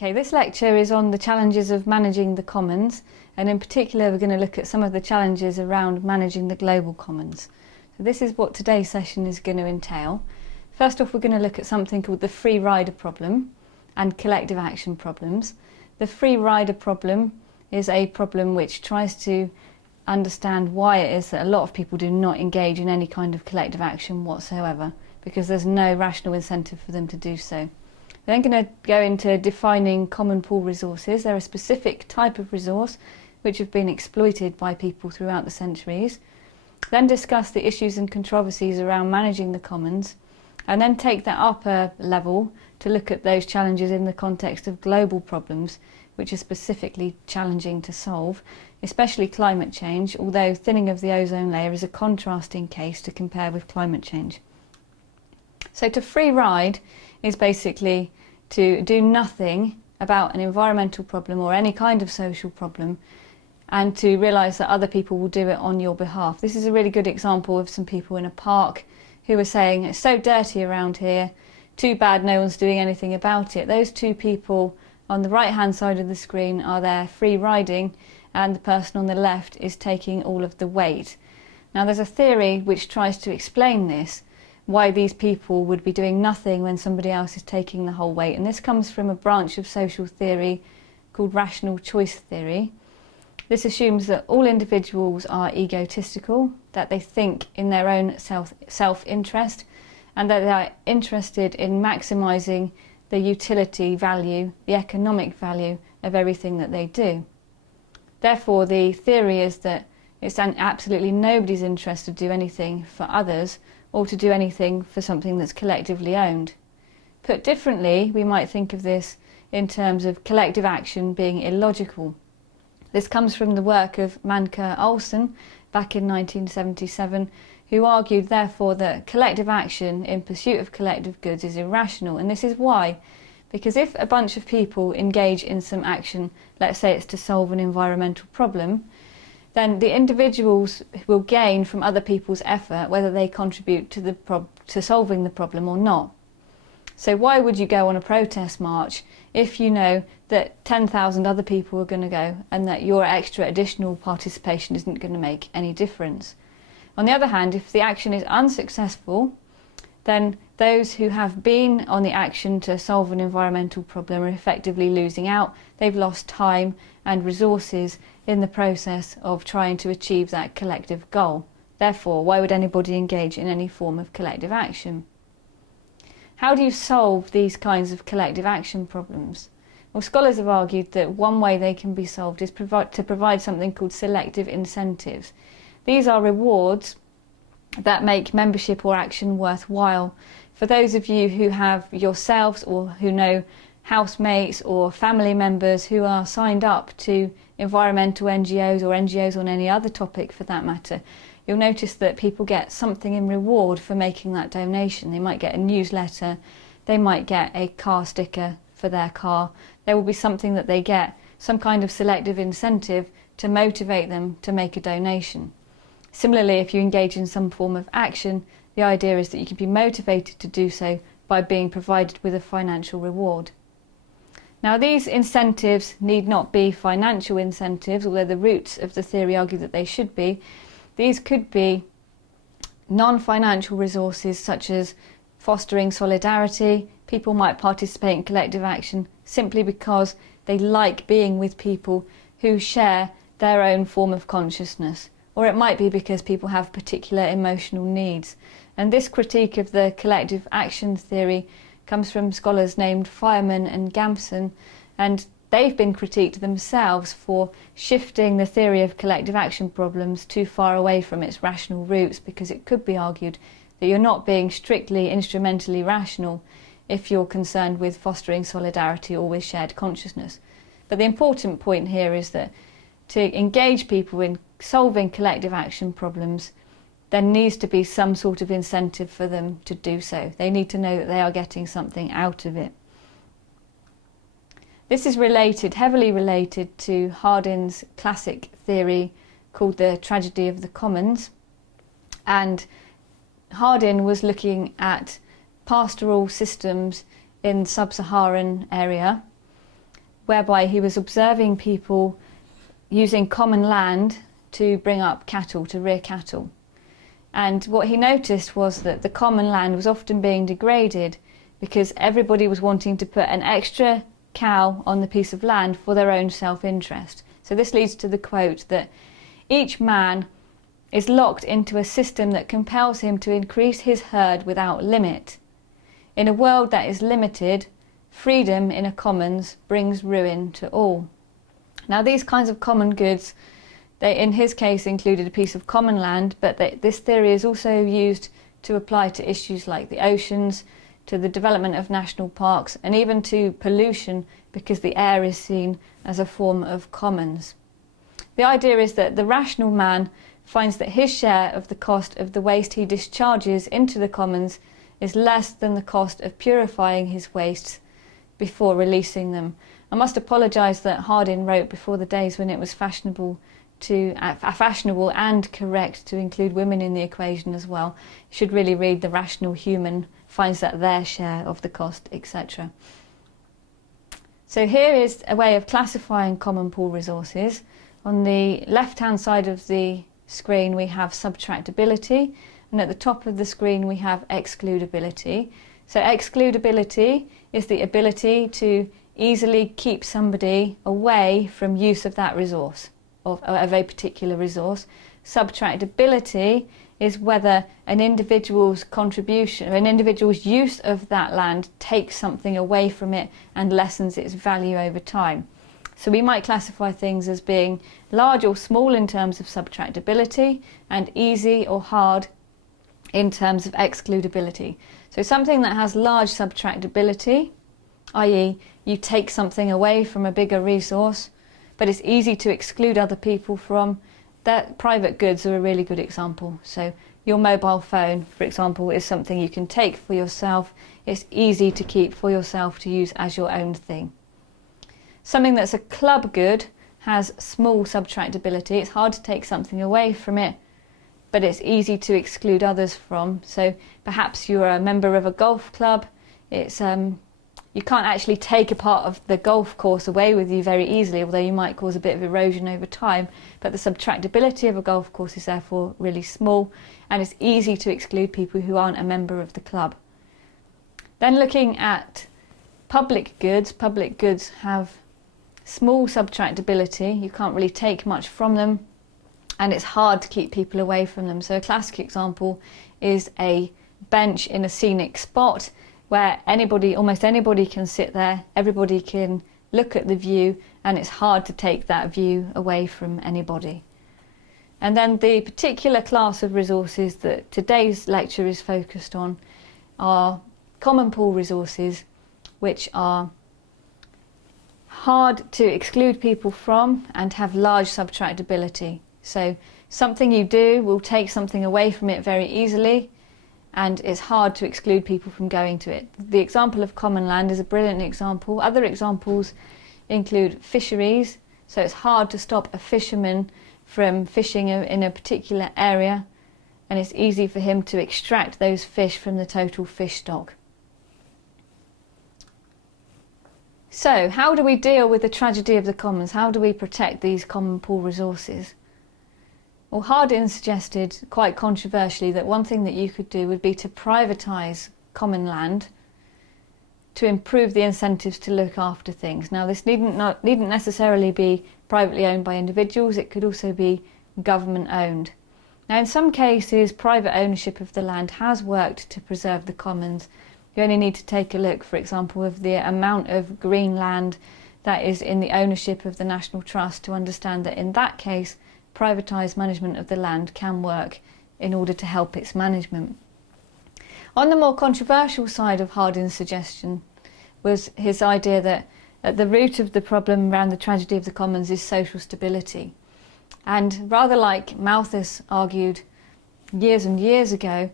Okay, this lecture is on the challenges of managing the commons, and in particular we're going to look at some of the challenges around managing the global commons. So this is what today's session is going to entail. First off, we're going to look at something called the free rider problem and collective action problems. The free rider problem is a problem which tries to understand why it is that a lot of people do not engage in any kind of collective action whatsoever, because there's no rational incentive for them to do so. We're then going to go into defining common pool resources. They're a specific type of resource which have been exploited by people throughout the centuries. Then discuss the issues and controversies around managing the commons, and then take that up a level to look at those challenges in the context of global problems which are specifically challenging to solve, especially climate change, although thinning of the ozone layer is a contrasting case to compare with climate change. So to free ride is basically to do nothing about an environmental problem or any kind of social problem, and to realise that other people will do it on your behalf. This is a really good example of some people in a park who were saying, it's so dirty around here, too bad no one's doing anything about it. Those two people on the right hand side of the screen are there free riding, and the person on the left is taking all of the weight. Now there's a theory which tries to explain this, why these people would be doing nothing when somebody else is taking the whole weight, and this comes from a branch of social theory called rational choice theory. This assumes that all individuals are egotistical, that they think in their own self-interest, and that they are interested in maximising the utility value, the economic value of everything that they do. Therefore, the theory is that it's in absolutely nobody's interest to do anything for others or to do anything for something that's collectively owned. Put differently, we might think of this in terms of collective action being illogical. This comes from the work of Ozone back in 1977, who argued therefore that collective action in pursuit of collective goods is irrational. And this is why. Because if a bunch of people engage in some action, let's say it's to solve an environmental problem, then the individuals will gain from other people's effort whether they contribute to solving the problem or not. So why would you go on a protest march if you know that 10,000 other people are going to go and that your extra additional participation isn't going to make any difference? On the other hand, if the action is unsuccessful, then those who have been on the action to solve an environmental problem are effectively losing out. They've lost time and resources in the process of trying to achieve that collective goal. Therefore, why would anybody engage in any form of collective action? How do you solve these kinds of collective action problems? Well, scholars have argued that one way they can be solved is to provide something called selective incentives. These are rewards that make membership or action worthwhile. For those of you who have yourselves or who know housemates or family members who are signed up to environmental NGOs or NGOs on any other topic for that matter, you'll notice that people get something in reward for making that donation. They might get a newsletter, they might get a car sticker for their car. There will be something that they get, some kind of selective incentive to motivate them to make a donation. Similarly, if you engage in some form of action, the idea is that you can be motivated to do so by being provided with a financial reward. Now, these incentives need not be financial incentives, although the roots of the theory argue that they should be. These could be non-financial resources such as fostering solidarity. People might participate in collective action simply because they like being with people who share their own form of consciousness. Or it might be because people have particular emotional needs. And this critique of the collective action theory comes from scholars named Fireman and Gamson, and they've been critiqued themselves for shifting the theory of collective action problems too far away from its rational roots, because it could be argued that you're not being strictly instrumentally rational if you're concerned with fostering solidarity or with shared consciousness. But the important point here is that to engage people in solving collective action problems, there needs to be some sort of incentive for them to do so. They need to know that they are getting something out of it. This is related, heavily related to Hardin's classic theory called the tragedy of the commons. And Hardin was looking at pastoral systems in sub-Saharan area whereby he was observing people using common land to bring up cattle, to rear cattle. And what he noticed was that the common land was often being degraded because everybody was wanting to put an extra cow on the piece of land for their own self-interest. So this leads to the quote that each man is locked into a system that compels him to increase his herd without limit. In a world that is limited, freedom in a commons brings ruin to all. Now these kinds of common goods, they in his case included a piece of common land, but this theory is also used to apply to issues like the oceans, to the development of national parks, and even to pollution, because the air is seen as a form of commons. The idea is that the rational man finds that his share of the cost of the waste he discharges into the commons is less than the cost of purifying his wastes before releasing them. I must apologise that Hardin wrote before the days when it was fashionable and correct to include women in the equation as well. You should really read the rational human finds that their share of the cost, etc. So here is a way of classifying common pool resources. On the left-hand side of the screen we have subtractability, and at the top of the screen we have excludability. So excludability is the ability to easily keep somebody away from use of that resource, of a particular resource. Subtractability is whether an individual's contribution, or an individual's use of that land takes something away from it and lessens its value over time. So we might classify things as being large or small in terms of subtractability and easy or hard in terms of excludability. So something that has large subtractability, i.e. you take something away from a bigger resource, but it's easy to exclude other people from, that private goods are a really good example. So your mobile phone, for example, is something you can take for yourself. It's easy to keep for yourself to use as your own thing. Something that's a club good has small subtractability. It's hard to take something away from it, but it's easy to exclude others from. So perhaps you're a member of a golf club. It's you can't actually take a part of the golf course away with you very easily, although you might cause a bit of erosion over time. But the subtractability of a golf course is therefore really small, and it's easy to exclude people who aren't a member of the club. Then looking at public goods have small subtractability. You can't really take much from them, and it's hard to keep people away from them. So a classic example is a bench in a scenic spot where almost anybody can sit there, everybody can look at the view, and it's hard to take that view away from anybody. And then the particular class of resources that today's lecture is focused on are common pool resources, which are hard to exclude people from and have large subtractability. So something you do will take something away from it very easily, and it's hard to exclude people from going to it. The example of common land is a brilliant example. Other examples include fisheries. So it's hard to stop a fisherman from fishing in a particular area, and it's easy for him to extract those fish from the total fish stock. So how do we deal with the tragedy of the commons? How do we protect these common pool resources? Well, Hardin suggested, quite controversially, that one thing that you could do would be to privatise common land to improve the incentives to look after things. Now, this needn't necessarily be privately owned by individuals. It could also be government owned. Now, in some cases, private ownership of the land has worked to preserve the commons. You only need to take a look, for example, of the amount of green land that is in the ownership of the National Trust to understand that in that case, privatised management of the land can work in order to help its management. On the more controversial side of Hardin's suggestion was his idea that at the root of the problem around the tragedy of the commons is social stability. And rather like Malthus argued years and years ago,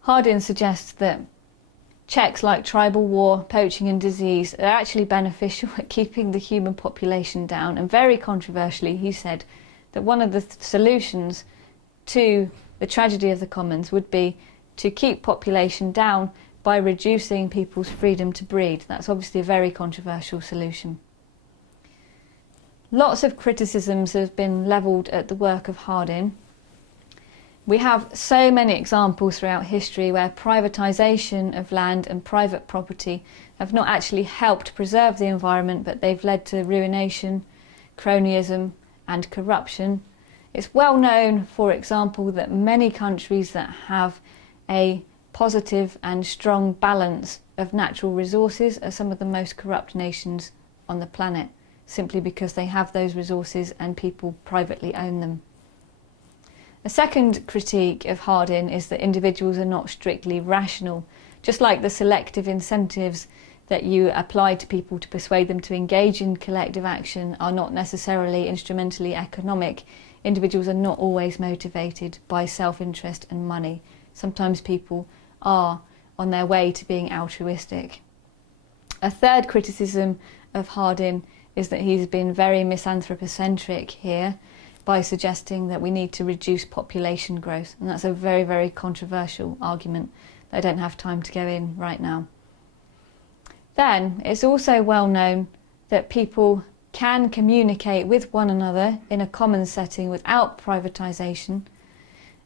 Hardin suggests that checks like tribal war, poaching and disease are actually beneficial at keeping the human population down. And very controversially, he said that one of the solutions to the tragedy of the commons would be to keep population down by reducing people's freedom to breed. That's obviously a very controversial solution. Lots of criticisms have been levelled at the work of Hardin. We have so many examples throughout history where privatisation of land and private property have not actually helped preserve the environment, but they've led to ruination, cronyism and corruption. It's well known, for example, that many countries that have a positive and strong balance of natural resources are some of the most corrupt nations on the planet, simply because they have those resources and people privately own them. A second critique of Hardin is that individuals are not strictly rational. Just like the selective incentives that you apply to people to persuade them to engage in collective action are not necessarily instrumentally economic, individuals are not always motivated by self-interest and money. Sometimes people are on their way to being altruistic. A third criticism of Hardin is that he's been very misanthropocentric here by suggesting that we need to reduce population growth, and that's a very, very controversial argument that I don't have time to go in right now. Then it's also well known that people can communicate with one another in a common setting without privatisation,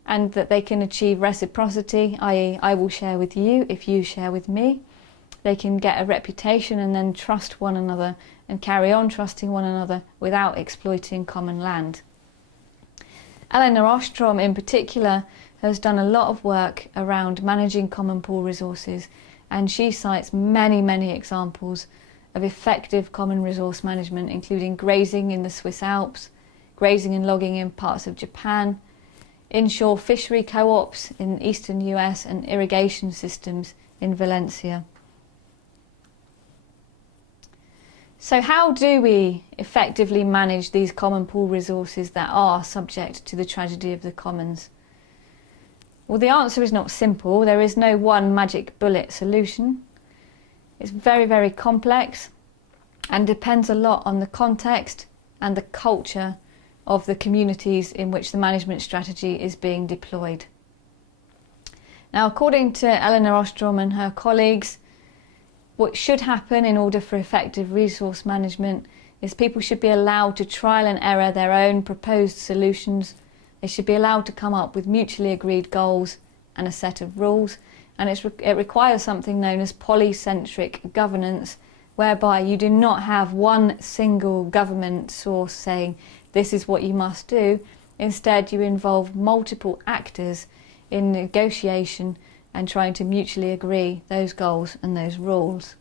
and that they can achieve reciprocity, i.e. I will share with you if you share with me. They can get a reputation and then trust one another and carry on trusting one another without exploiting common land. Elinor Ostrom in particular has done a lot of work around managing common pool resources, and she cites many, many examples of effective common resource management, including grazing in the Swiss Alps, grazing and logging in parts of Japan, inshore fishery co-ops in the eastern US, and irrigation systems in Valencia. So how do we effectively manage these common pool resources that are subject to the tragedy of the commons? Well, the answer is not simple. There is no one magic bullet solution. It's very, very complex and depends a lot on the context and the culture of the communities in which the management strategy is being deployed. Now, according to Elinor Ostrom and her colleagues, what should happen in order for effective resource management is people should be allowed to trial and error their own proposed solutions. They should be allowed to come up with mutually agreed goals and a set of rules, and it requires something known as polycentric governance, whereby you do not have one single government source saying this is what you must do. Instead, you involve multiple actors in negotiation and trying to mutually agree those goals and those rules.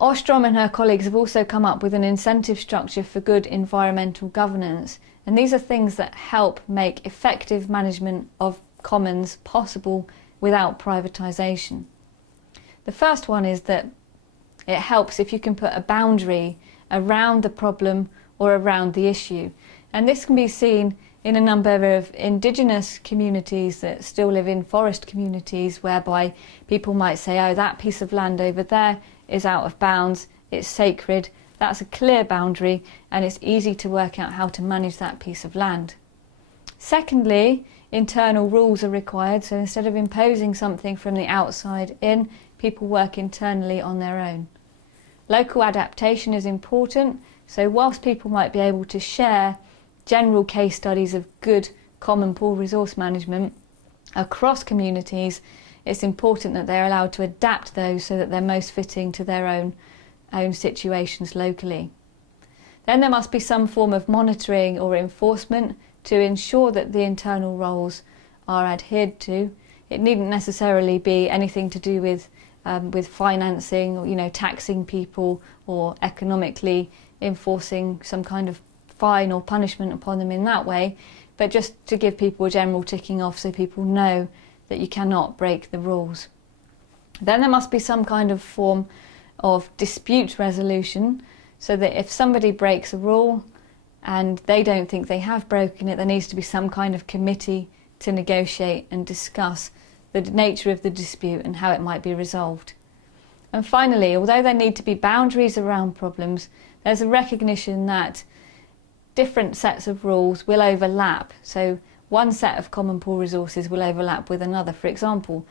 Ostrom and her colleagues have also come up with an incentive structure for good environmental governance, and these are things that help make effective management of commons possible without privatisation. The first one is that it helps if you can put a boundary around the problem or around the issue, and this can be seen in a number of indigenous communities that still live in forest communities, whereby people might say, oh, that piece of land over there is out of bounds, it's sacred, that's a clear boundary, and it's easy to work out how to manage that piece of land. Secondly, internal rules are required, so instead of imposing something from the outside in, people work internally on their own. Local adaptation is important, so whilst people might be able to share general case studies of good common pool resource management across communities, it's important that they're allowed to adapt those so that they're most fitting to their own situations locally. Then there must be some form of monitoring or enforcement to ensure that the internal roles are adhered to. It needn't necessarily be anything to do with financing or taxing people or economically enforcing some kind of fine or punishment upon them in that way, but just to give people a general ticking off so people know that you cannot break the rules. Then there must be some kind of form of dispute resolution, so that if somebody breaks a rule and they don't think they have broken it, there needs to be some kind of committee to negotiate and discuss the nature of the dispute and how it might be resolved. And finally, although there need to be boundaries around problems, there's a recognition that different sets of rules will overlap. So one set of common pool resources will overlap with another. For example,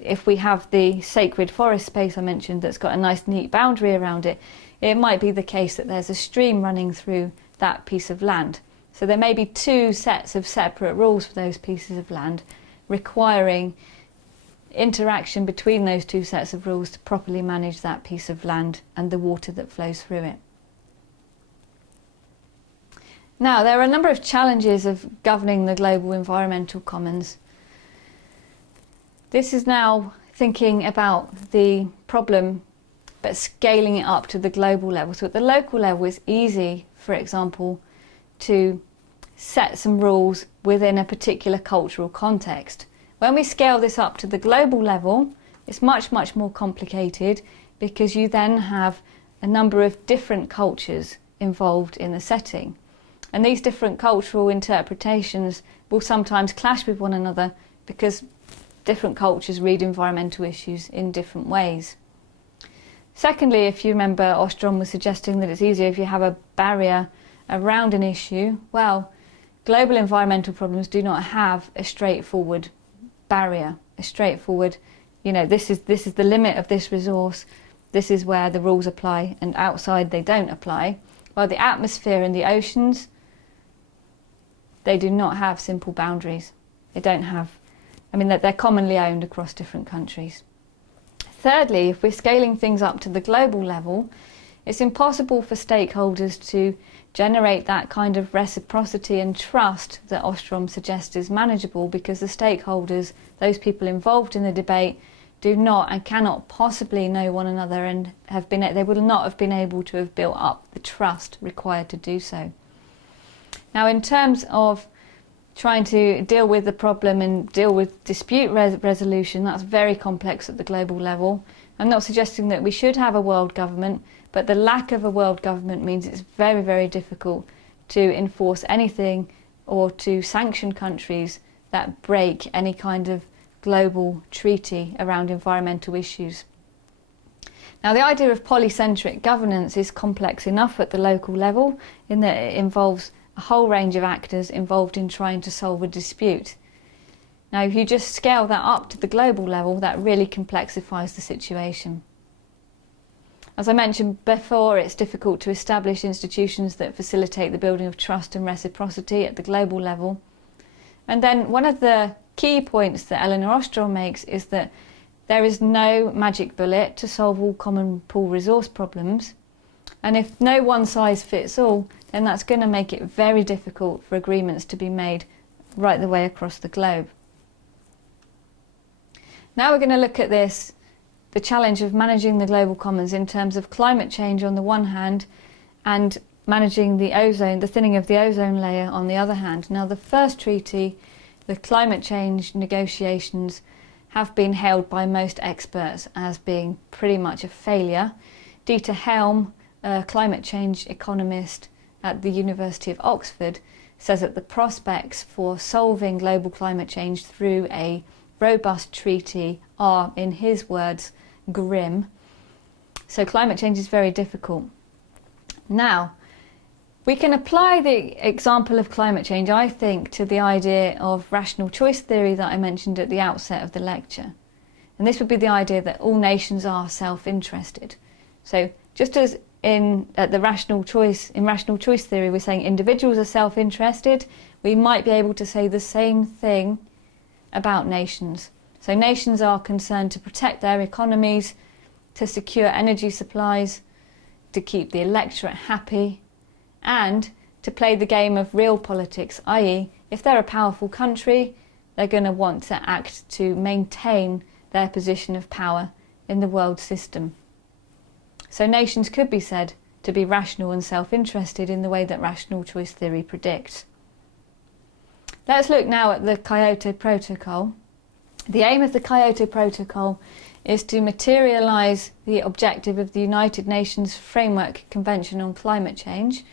if we have the sacred forest space I mentioned that's got a nice neat boundary around it, it might be the case that there's a stream running through that piece of land. So there may be two sets of separate rules for those pieces of land, requiring interaction between those two sets of rules to properly manage that piece of land and the water that flows through it. Now, there are a number of challenges of governing the global environmental commons. This is now thinking about the problem but scaling it up to the global level. So at the local level it's easy, for example, to set some rules within a particular cultural context. When we scale this up to the global level, it's much, much more complicated, because you then have a number of different cultures involved in the setting. And these different cultural interpretations will sometimes clash with one another, because different cultures read environmental issues in different ways. Secondly, if you remember, Ostrom was suggesting that it's easier if you have a barrier around an issue. Well, global environmental problems do not have a straightforward barrier, a straightforward, this is the limit of this resource, this is where the rules apply, and outside they don't apply. While the atmosphere and the oceans, they do not have simple boundaries. They don't have, they're commonly owned across different countries. Thirdly, if we're scaling things up to the global level, it's impossible for stakeholders to generate that kind of reciprocity and trust that Ostrom suggests is manageable, because the stakeholders, those people involved in the debate, do not and cannot possibly know one another, and they would not have been able to have built up the trust required to do so. Now, in terms of trying to deal with the problem and deal with dispute resolution, that's very complex at the global level. I'm not suggesting that we should have a world government, but the lack of a world government means it's very, very difficult to enforce anything or to sanction countries that break any kind of global treaty around environmental issues. Now, the idea of polycentric governance is complex enough at the local level, in that it involves a whole range of actors involved in trying to solve a dispute. Now, if you just scale that up to the global level, that really complexifies the situation. As I mentioned before, it's difficult to establish institutions that facilitate the building of trust and reciprocity at the global level. And then one of the key points that Elinor Ostrom makes is that there is no magic bullet to solve all common pool resource problems. And if no one size fits all, then that's going to make it very difficult for agreements to be made right the way across the globe. Now we're going to look at the challenge of managing the global commons in terms of climate change on the one hand, and managing the thinning of the ozone layer on the other hand. Now, the first treaty, the climate change negotiations, have been hailed by most experts as being pretty much a failure. Dieter Helm, a climate change economist at the University of Oxford, says that the prospects for solving global climate change through a robust treaty are, in his words, grim. So climate change is very difficult. Now, we can apply the example of climate change, I think, to the idea of rational choice theory that I mentioned at the outset of the lecture. And this would be the idea that all nations are self-interested. So just as in rational choice theory we're saying individuals are self-interested, we might be able to say the same thing about nations. So nations are concerned to protect their economies, to secure energy supplies, to keep the electorate happy, and to play the game of real politics, i.e. if they're a powerful country, they're going to want to act to maintain their position of power in the world system. So nations could be said to be rational and self-interested in the way that rational choice theory predicts. Let's look now at the Kyoto Protocol. The aim of the Kyoto Protocol is to materialise the objective of the United Nations Framework Convention on Climate Change,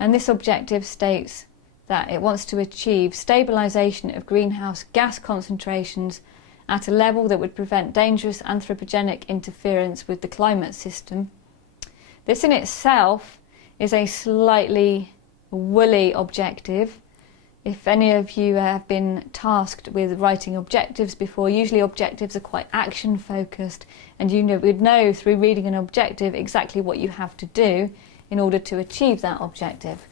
and this objective states that it wants to achieve stabilisation of greenhouse gas concentrations at a level that would prevent dangerous anthropogenic interference with the climate system. This in itself is a slightly woolly objective. if any of you have been tasked with writing objectives before, usually objectives are quite action focused, and you would know through reading an objective exactly what you have to do in order to achieve that objective.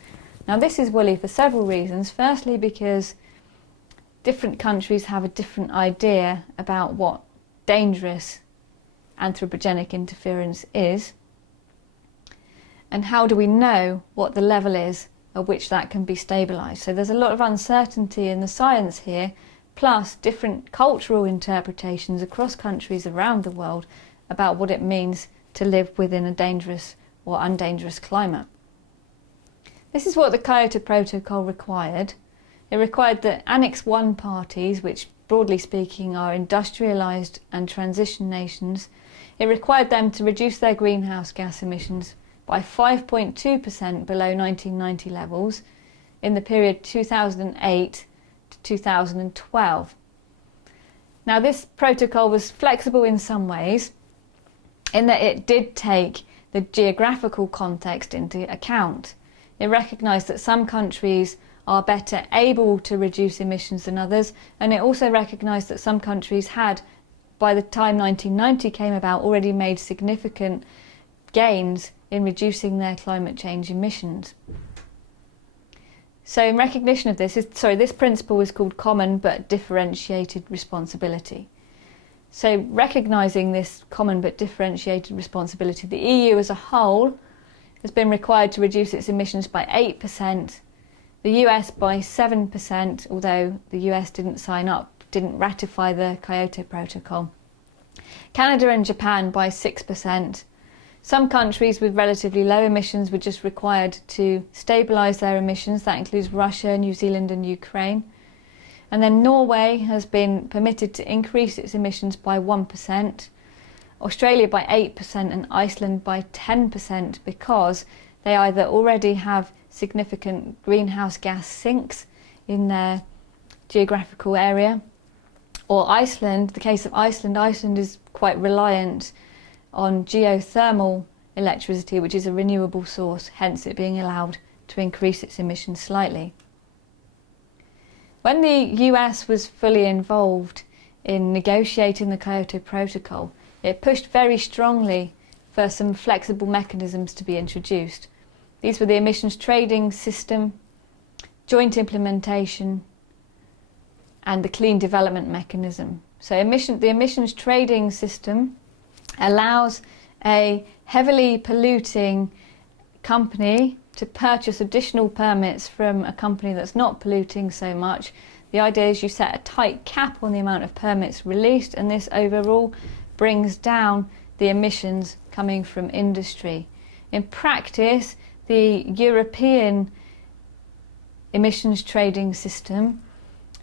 Now this is woolly for several reasons. Firstly, because different countries have a different idea about what dangerous anthropogenic interference is, and how do we know what the level is at which that can be stabilised. So there's a lot of uncertainty in the science here, plus different cultural interpretations across countries around the world about what it means to live within a dangerous or undangerous climate. This is what the Kyoto Protocol required. It required that Annex 1 parties, which broadly speaking are industrialised and transition nations, it required them to reduce their greenhouse gas emissions by 5.2% below 1990 levels in the period 2008 to 2012. Now this protocol was flexible in some ways, in that it did take the geographical context into account. It recognised that some countries are better able to reduce emissions than others, and it also recognised that some countries had, by the time 1990 came about, already made significant gains in reducing their climate change emissions. So in recognition of this, this principle is called common but differentiated responsibility. So recognising this common but differentiated responsibility, the EU as a whole has been required to reduce its emissions by 8%, the US by 7%, although the US didn't ratify the Kyoto Protocol, Canada and Japan by 6%. Some countries with relatively low emissions were just required to stabilise their emissions. That includes Russia, New Zealand and Ukraine. And then Norway has been permitted to increase its emissions by 1%, Australia by 8% and Iceland by 10%, because they either already have significant greenhouse gas sinks in their geographical area, or Iceland, the case of Iceland is quite reliant on geothermal electricity, which is a renewable source, hence it being allowed to increase its emissions slightly. When the US was fully involved in negotiating the Kyoto Protocol, it pushed very strongly for some flexible mechanisms to be introduced. These were the emissions trading system, joint implementation, and the clean development mechanism. So the emissions trading system allows a heavily polluting company to purchase additional permits from a company that's not polluting so much. The idea is you set a tight cap on the amount of permits released, and this overall brings down the emissions coming from industry. In practice, the European emissions trading system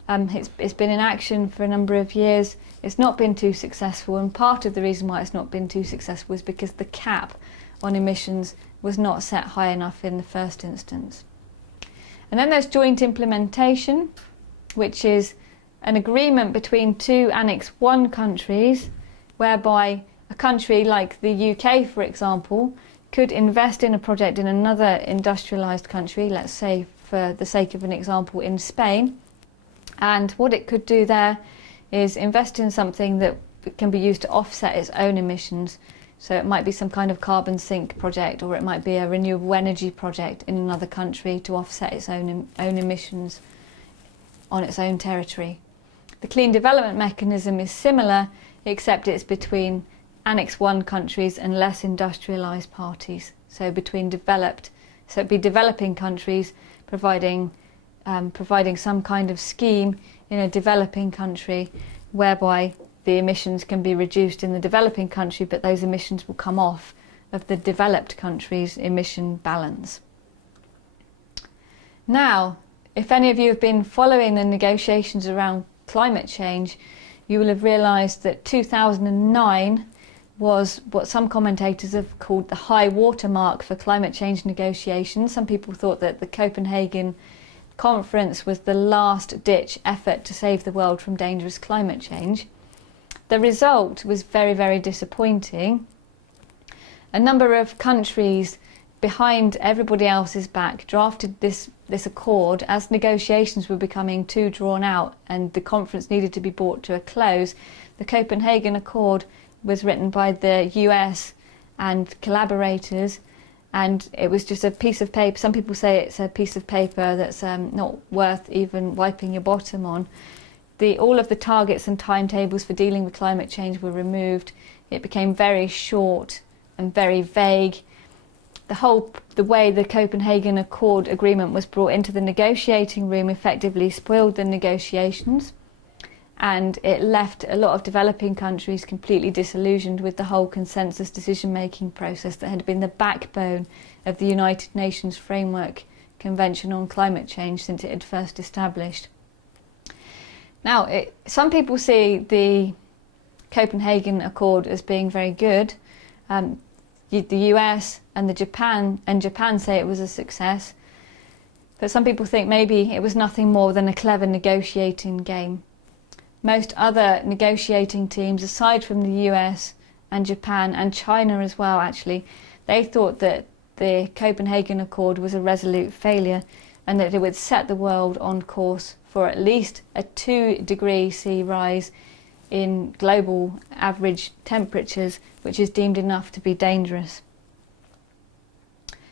it's been in action for a number of years. It's not been too successful, and part of the reason why it's not been too successful is because the cap on emissions was not set high enough in the first instance. And then there's joint implementation, which is an agreement between two Annex 1 countries, whereby a country like the UK, for example, could invest in a project in another industrialised country, let's say for the sake of an example in Spain, and what it could do there is invest in something that can be used to offset its own emissions. So it might be some kind of carbon sink project, or it might be a renewable energy project in another country to offset its own emissions on its own territory. The clean development mechanism is similar, except it's between Annex 1 countries and less industrialised parties. So it'd be developing countries providing some kind of scheme in a developing country whereby the emissions can be reduced in the developing country, but those emissions will come off of the developed country's emission balance. Now, if any of you have been following the negotiations around climate change, you will have realised that 2009 was what some commentators have called the high water mark for climate change negotiations. Some people thought that the Copenhagen Conference was the last-ditch effort to save the world from dangerous climate change. The result was very, very disappointing. A number of countries behind everybody else's back drafted this this accord, as negotiations were becoming too drawn out and the conference needed to be brought to a close, the Copenhagen Accord was written by the US and collaborators, and it was just a piece of paper. Some people say it's a piece of paper that's not worth even wiping your bottom on. All of the targets and timetables for dealing with climate change were removed. It became very short and very vague. The way the Copenhagen Accord agreement was brought into the negotiating room effectively spoiled the negotiations, and it left a lot of developing countries completely disillusioned with the whole consensus decision-making process that had been the backbone of the United Nations Framework Convention on Climate Change since it had first established. Now, some people see the Copenhagen Accord as being very good. The US and Japan say it was a success, but some people think maybe it was nothing more than a clever negotiating game. Most other negotiating teams, aside from the US and Japan and China as well, actually, they thought that the Copenhagen Accord was a resolute failure and that it would set the world on course for at least a 2-degree C rise in global average temperatures, which is deemed enough to be dangerous.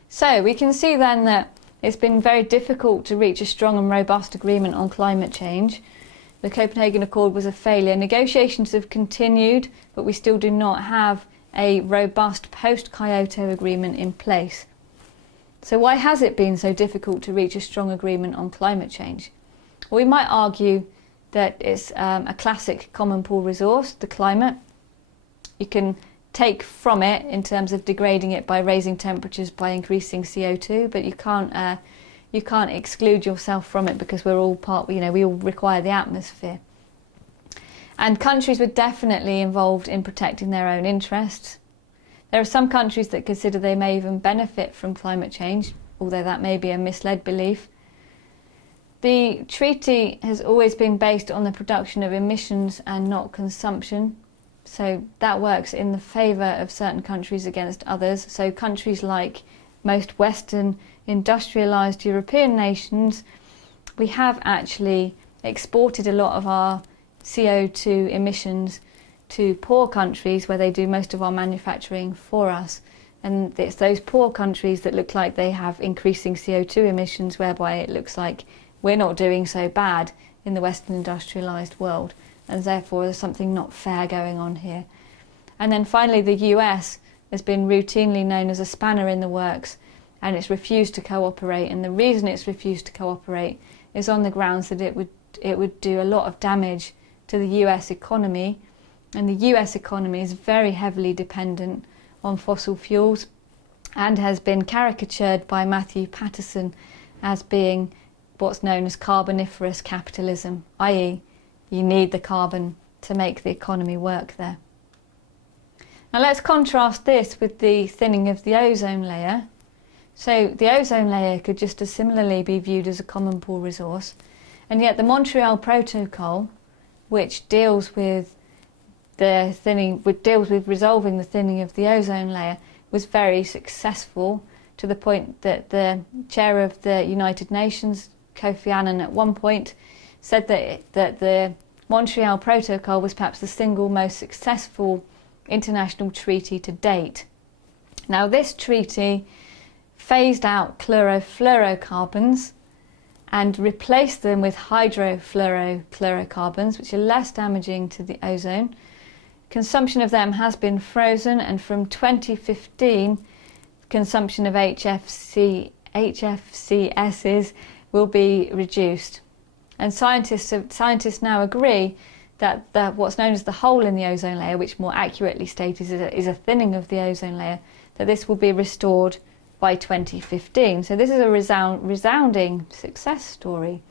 So we can see then that it's been very difficult to reach a strong and robust agreement on climate change. The Copenhagen Accord was a failure. Negotiations have continued, but we still do not have a robust post-Kyoto agreement in place. So why has it been so difficult to reach a strong agreement on climate change? Well, we might argue that it's a classic common pool resource, the climate. You can take from it in terms of degrading it by raising temperatures, by increasing CO2, but you can't exclude yourself from it because we're all we all require the atmosphere. And countries were definitely involved in protecting their own interests. There are some countries that consider they may even benefit from climate change, although that may be a misled belief. The treaty has always been based on the production of emissions and not consumption. So that works in the favour of certain countries against others. So countries like most Western industrialised European nations, we have actually exported a lot of our CO2 emissions to poor countries where they do most of our manufacturing for us. And it's those poor countries that look like they have increasing CO2 emissions, whereby it looks like we're not doing so bad in the Western industrialised world, and therefore there's something not fair going on here. And then finally, the US has been routinely known as a spanner in the works, and it's refused to cooperate. And the reason it's refused to cooperate is on the grounds that it would do a lot of damage to the US economy, and the US economy is very heavily dependent on fossil fuels and has been caricatured by Matthew Patterson as being what's known as carboniferous capitalism, i.e. you need the carbon to make the economy work there. Now let's contrast this with the thinning of the ozone layer. So the ozone layer could just as similarly be viewed as a common pool resource, and yet the Montreal Protocol, which deals with resolving the thinning of the ozone layer, was very successful, to the point that the chair of the United Nations, Kofi Annan, at one point said that the Montreal Protocol was perhaps the single most successful international treaty to date. Now, this treaty phased out chlorofluorocarbons and replaced them with hydrofluorocarbons, which are less damaging to the ozone. Consumption of them has been frozen, and from 2015, consumption of HFCSs will be reduced. And scientists now agree that what's known as the hole in the ozone layer, which more accurately stated is a thinning of the ozone layer, that this will be restored by 2015. So this is a resounding success story.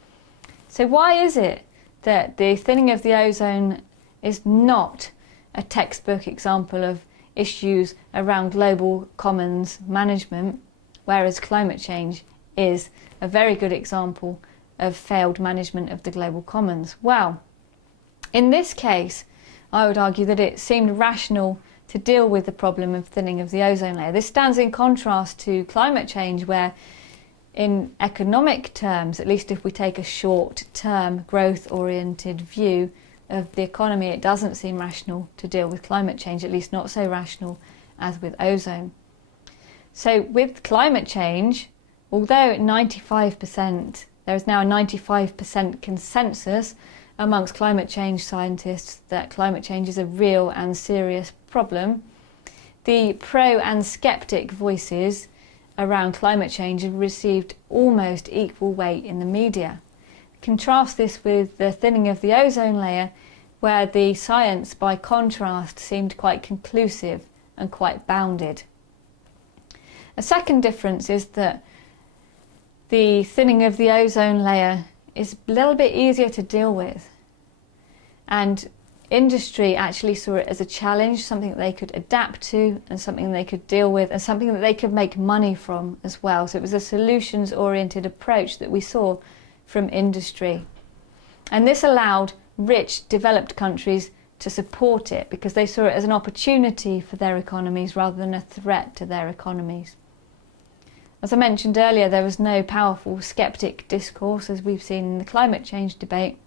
So why is it that the thinning of the ozone is not a textbook example of issues around global commons management, whereas climate change is a very good example of failed management of the global commons? Well, in this case, I would argue that it seemed rational to deal with the problem of thinning of the ozone layer. This stands in contrast to climate change, where In economic terms, at least if we take a short-term growth-oriented view of the economy, it doesn't seem rational to deal with climate change, at least not so rational as with ozone. So with climate change, although 95%, there is now a 95% consensus amongst climate change scientists that climate change is a real and serious problem, the pro and skeptic voices around climate change have received almost equal weight in the media. Contrast this with the thinning of the ozone layer, where the science, by contrast, seemed quite conclusive and quite bounded. A second difference is that the thinning of the ozone layer is a little bit easier to deal with, and industry actually saw it as a challenge, something that they could adapt to and something they could deal with and something that they could make money from as well. So it was a solutions-oriented approach that we saw from industry. And this allowed rich, developed countries to support it because they saw it as an opportunity for their economies rather than a threat to their economies. As I mentioned earlier, there was no powerful skeptic discourse as we've seen in the climate change debate.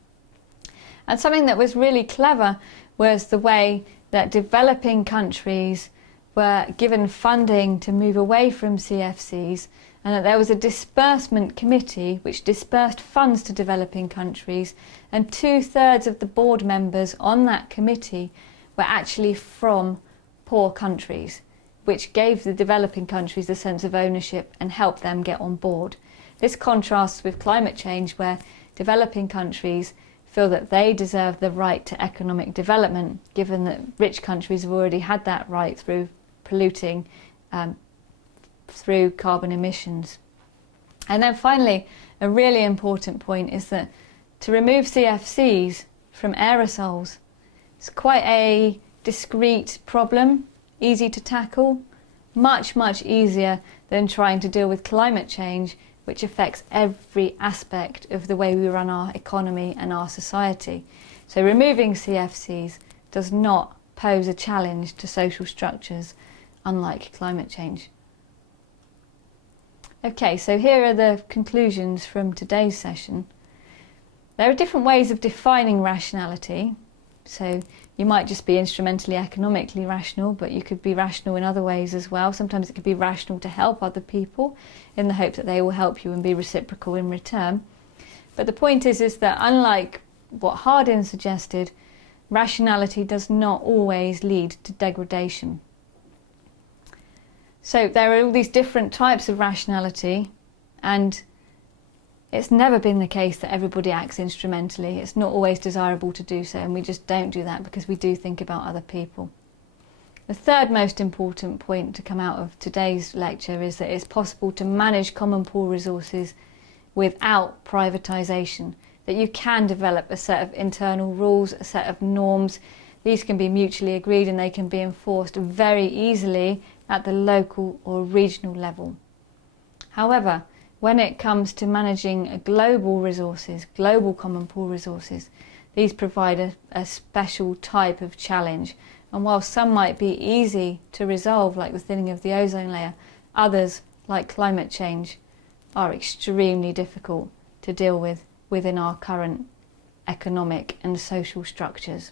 And something that was really clever was the way that developing countries were given funding to move away from CFCs, and that there was a disbursement committee which dispersed funds to developing countries, and 2/3 of the board members on that committee were actually from poor countries, which gave the developing countries a sense of ownership and helped them get on board. This contrasts with climate change, where developing countries feel that they deserve the right to economic development, given that rich countries have already had that right through polluting through carbon emissions. And then finally, a really important point is that to remove CFCs from aerosols, it's quite a discrete problem, easy to tackle, much easier than trying to deal with climate change, which affects every aspect of the way we run our economy and our society. So removing CFCs does not pose a challenge to social structures, unlike climate change. Okay, so here are the conclusions from today's session. There are different ways of defining rationality. So you might just be instrumentally economically rational, but you could be rational in other ways as well. Sometimes it could be rational to help other people in the hope that they will help you and be reciprocal in return. But the point is that unlike what Hardin suggested, rationality does not always lead to degradation. So there are all these different types of rationality, and it's never been the case that everybody acts instrumentally. It's not always desirable to do so, and we just don't do that because we do think about other people. The third most important point to come out of today's lecture is that it's possible to manage common pool resources without privatisation, that you can develop a set of internal rules, a set of norms. These can be mutually agreed and they can be enforced very easily at the local or regional level. However, when it comes to managing global resources, global common pool resources, these provide a special type of challenge. And while some might be easy to resolve, like the thinning of the ozone layer, others, like climate change, are extremely difficult to deal with within our current economic and social structures.